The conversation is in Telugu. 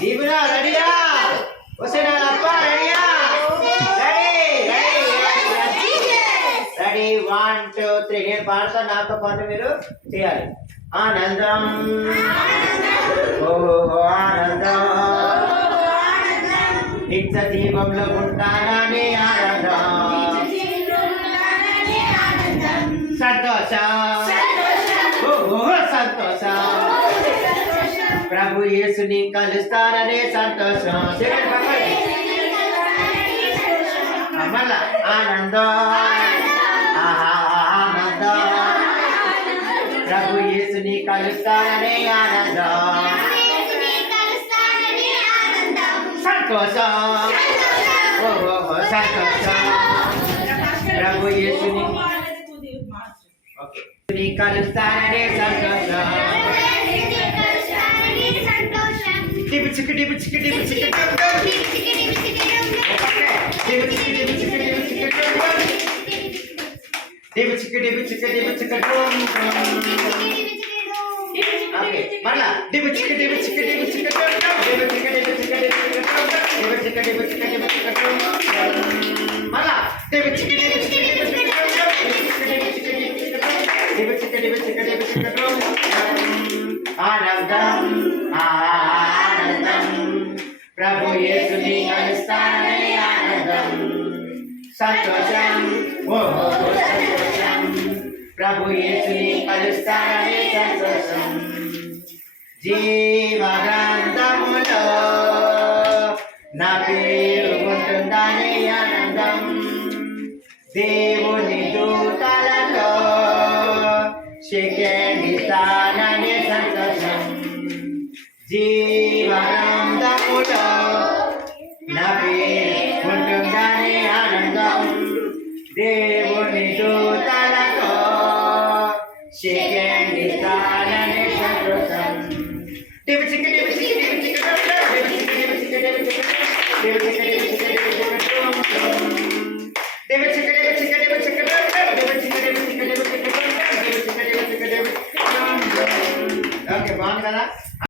దీపురా రెడీయా వసేనా అప్ప రెడీయా రెడీ 1 2 3 నేను పాడతా నాతో పాటు మీరు చేయాలి ఆనందం ఓహో ఆనందం నిత్య దీపంలో ఉంటానని ఆనందం సంతోషం ఓహో సంతోషం ప్రభు యేసుని కలుస్తాననే సంతోషం మళ్ళా ఆనందం ఆనందం ప్రభు యేసుని కలుస్తాననే ఆనందం సంతోషం ఓహో సంతోషం ప్రభు యేసుని కలుస్తాననే సంతోషం డిబి చిక్కి డిబి చిక్కి డిబి చిక్కి డిబి చిక్కి డిబి చిక్కి డిబి చిక్కి ఓకే మళ్ళా డిబి చిక్కి డిబి చిక్కి డిబి చిక్కి డిబి చిక్కి డిబి చిక్కి డిబి చిక్కి డిబి చిక్కి డిబి చిక్కి మళ్ళా డిబి చిక్కి డిబి చిక్కి డిబి చిక్కి ఆనందం ఆనందం ప్రభు యేసుని కలుస్తానని ఆనందం సంతోషం ఓహో సంతోషం ప్రభు యేసుని కలుస్తానని సంతోషం జీవగ్రంథములో నా పేరు ఉంటుందని ఆనందం దేవుని దూతలతో శిఖండిస్తానని సంతోషం జీవగ్రంథములో నా పేరు ఉంటుందని ఆనందం దేవుని దూతలతో శిఖండిస్తానని సంతోషం